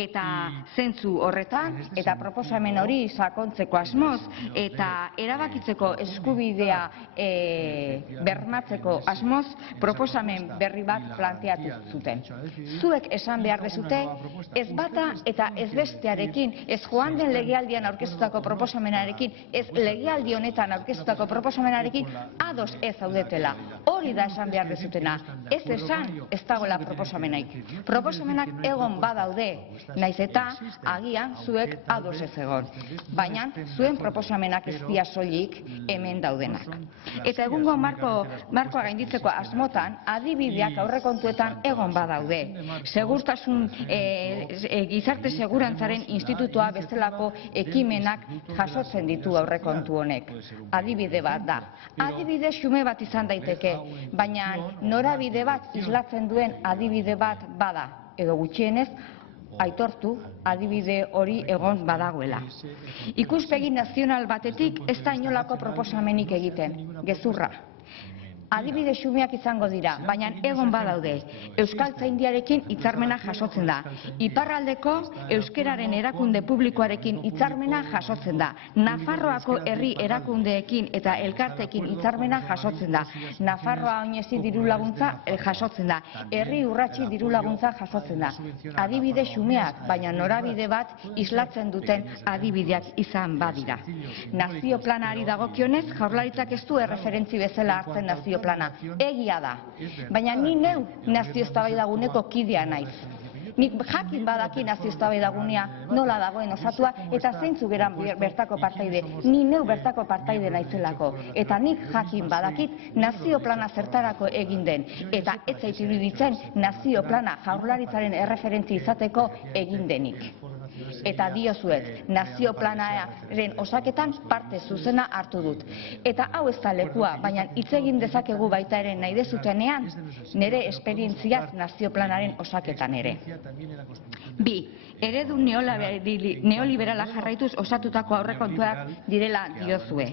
Eta zentzu horretan, eta proposamen hori sakontzeko asmoz, eta erabakitzeko eskubidea bermatzeko asmoz, proposamen berri bat planteatu zuten. Zuek esan behar dezute, ez bata eta ez bestearekin, ez joan den legealdian aurkeztutako proposamenarekin, ez legealdi honetan aurkeztutako proposamenarekin, ados ez zaudetela. Hori da esan behar dezutena. Ez esan, ez dagoela proposamenaik. Proposamenak egon badaude, naiz eta agian zuek ados ez egon. Baina zuen proposamenak ez dira soilik hemen daudenak. Eta egungo markoa gainditzeko asmotan, adibideak aurrekontuetan egon badaude. Segurtasun gizarte segurantzaren institutua bezalako ekimenak jasotzen ditu aurrekontu honek. Adibide bat da. Adibide xume bat izan daiteke, baina norabide bat islatzen duen adibide bat bada, edo gutxienez, aitortu adibide hori egon badagoela. Ikuspegi nazional batetik ez da inolako proposamenik egiten, gezurra. Adibide xumeak izango dira, baina egon badaude. Euskaltzaindiarekin hitzarmena jasotzen da. Iparraldeko euskeraren erakunde publikoarekin hitzarmena jasotzen da. Nafarroako herri erakundeekin eta elkarteekin hitzarmena jasotzen da. Nafarroa oinezi diru laguntza jasotzen da. Herri urratsi diru laguntza jasotzen da. Adibide xumeak, baina norabide bat islatzen duten adibideak izan badira. Nazio planari dagokionez, Jaurlaritzak ez du erreferentzi bezala hartzen nazio plana. Egia da. Baina ni neu nazio eztabaidaguneko kidea naiz. Nik jakin badaki nazio eztabaidagunea nola dagoen osatua eta zeintzuk geran bertako partaide. Ni neu bertako partaide naizelako. Eta nik jakin badakit nazio plana zertarako egin den. Eta ez zait iruditzen nazio plana Jaurlaritzaren erreferentzi izateko egin denik. Eta diozuet, nazio planaren osaketan parte zuzena hartu dut. Eta hau ez da lekua, baina hitz egin dezakegu baita ere nahi dezutenean, nire esperientziaz nazio planaren osaketan ere. 2. Eredu neoliberala jarraituz osatutako aurrekontuak direla diozue.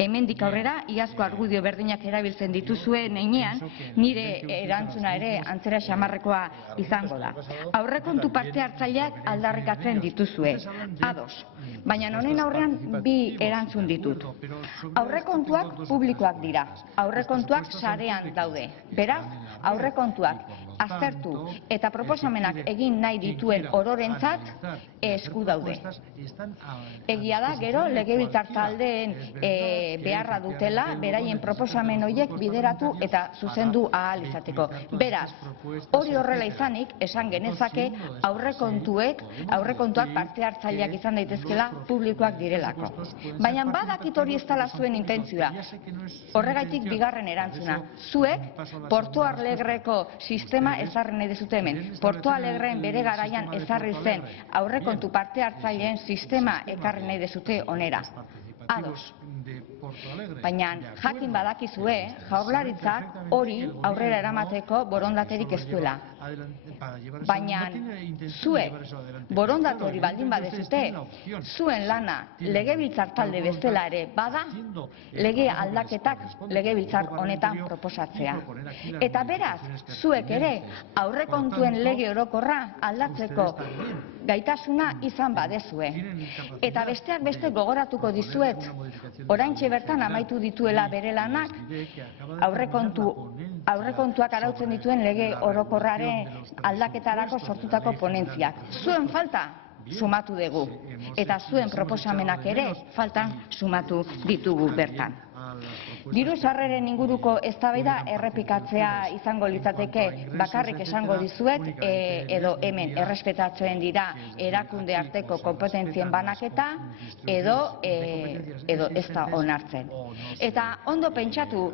Hemendik aurrera, iazko argudio berdinak erabiltzen dituzue heinean, nire erantzuna ere antzera xamarrekoa izango da. Aurrekontu parte hartzaileak aldarrikatzen dituzue. Ados. Baina honen aurrean bi erantzun ditut. Aurrekontuak publikoak dira. Aurrekontuak sarean daude. Beraz, aurrekontuak aztertu eta proposamenak egin nahi dituen ororentzat esku daude. Egia da, gero, legebiltzar taldeen beharra dutela, beraien proposamen horiek bideratu eta zuzendu ahal izateko. Beraz, hori horrela izanik, esan genezake aurrekontuak parte hartzaileak izan daitezkela publikoak direlako. Baina badakit hori ez dela zuen intentzioa. Horregaitik bigarren erantzuna. Zuek, Porto Alegreko sistema ezarri nahi dezute hemen. Porto Alegren bere garaian ezarri zen aurrekontu parte hartzaileen sistema ekarri nahi dezute onera. Ados. Baina jakin badakizue, Jaurlaritzak hori aurrera eramateko borondaterik ez duela. Baina zuek borondate hori baldin badezute, zuen lana legebiltzar talde bezala ere bada, lege aldaketak legebiltzar honetan proposatzea. Eta beraz, zuek ere aurrekontuen lege orokorra aldatzeko gaitasuna izan badezue. Eta besteak beste gogoratuko dizuet, oraintxe bertan amaitu dituela bere lanak aurrekontuak arautzen dituen lege orokorraren aldaketarako sortutako ponentziak. Zuen falta sumatu dugu eta zuen proposamenak ere faltan sumatu ditugu bertan. Diru sarreren inguruko eztabaida errepikatzea izango litzateke, bakarrik esango dizuet, edo hemen errespetatzen dira erakunde arteko konpetentzien banaketa, edo ez da onartzen. Eta ondo pentsatu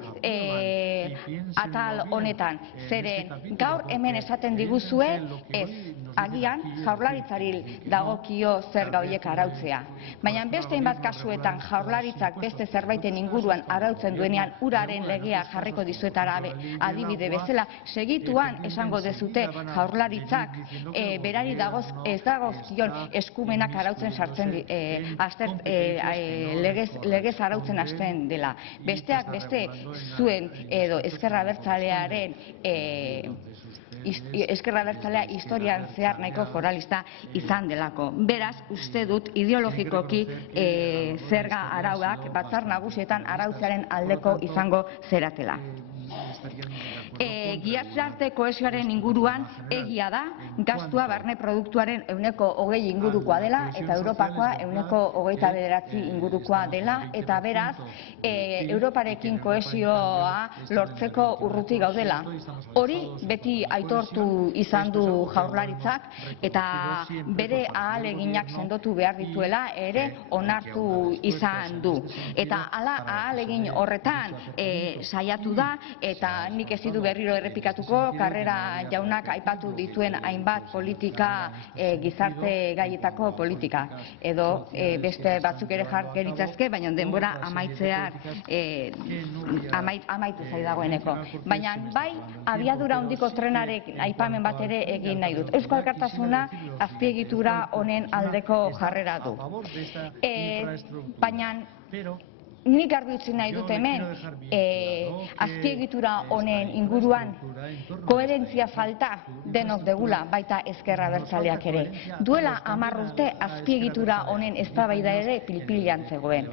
atal honetan, zeren gaur hemen esaten diguzue, ez, agian Jaurlaritzari dagokio zerga horiek arautzea. Baina beste hainbat kasuetan Jaurlaritzak beste zerbaiten inguruan arautzen duenean uraren legea jarriko dizuetara adibide bezala, segituan esango dezute Jaurlaritzak berari ez dagozkion eskumenak arautzen sartzen legez arautzen hasten dela. Besteak beste zuen edo ezker abertzalearen ezker abertzalea historian zehar nahiko foralista izan delako. Beraz, uste dut ideologikoki zerga arauak batzar nagusietan arautzearen aldeko izango zeratela. Gizarte kohesioaren inguruan egia da, gastua barne produktuaren 20% ingurukoa dela eta Europakoa 29% ingurukoa dela, eta beraz, Europarekin kohesioa lortzeko urruti gaudela. Hori beti aitortu izan du Jaurlaritzak eta bere ahaleginak sendotu behar dituela ere onartu izan du. Eta hala ahalegin horretan saiatu da, eta nik ez ditu berriro errepikatuko, Carrera jaunak aipatu dituen hainbat politika, gizarte gaietako politika, edo beste batzuk ere jarkeritzazke, baina denbora amaitzear amaitu zai dagoeneko. Baina bai, abiadura handiko trenarek aipamen bat ere egin nahi dut. Eusko Alkartasuna azpiegitura honen aldeko jarrera du. Baina nik garbi utzi nahi dut hemen, azpiegitura honen inguruan koherentzia falta denok degula, baita ezker abertzaleak ere. Duela 10 urte azpiegitura honen eztabaida ere pil-pilean zegoen.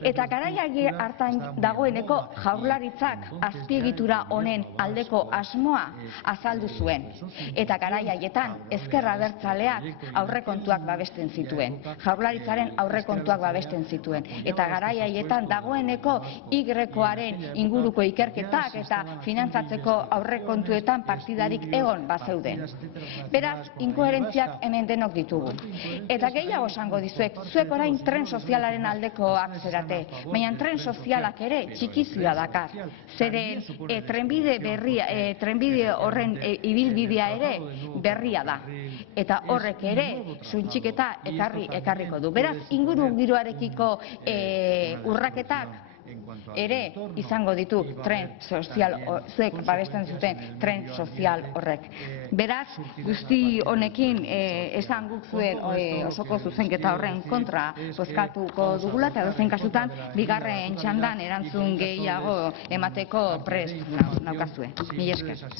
Eta garaia hartan dagoeneko Jaurlaritzak azpiegitura honen aldeko asmoa azaldu zuen. Eta garaia haietan ezker abertzaleak aurrekontuak babesten zituen. Jaurlaritzaren aurrekontuak babesten zituen. Eta garaia haietan dagoeneko Y-aren inguruko ikerketak eta finantzatzeko aurrekontuetan partidarik egon bazeuden. Beraz, inkoherentziak hemen denok ditugu. Eta gehiago esango dizuek, zuek orain tren sozialaren aldekoak zerate, baina tren sozialak ere txikizioa dakar. Zeren trenbide horren ibilbidea ere berria da. Eta horrek ere suntxiketa ekarriko du. Beraz, inguru giroarekiko urraketak ere izango ditu tren sozial, zuek babesten zuten tren sozial horrek. Beraz, guzti honekin esan guk zuen osoko zuzenketa horren kontra bozkatuko dugula, eta dozen kasutan bigarren txandan erantzun gehiago emateko prest naukazue. Mila esker.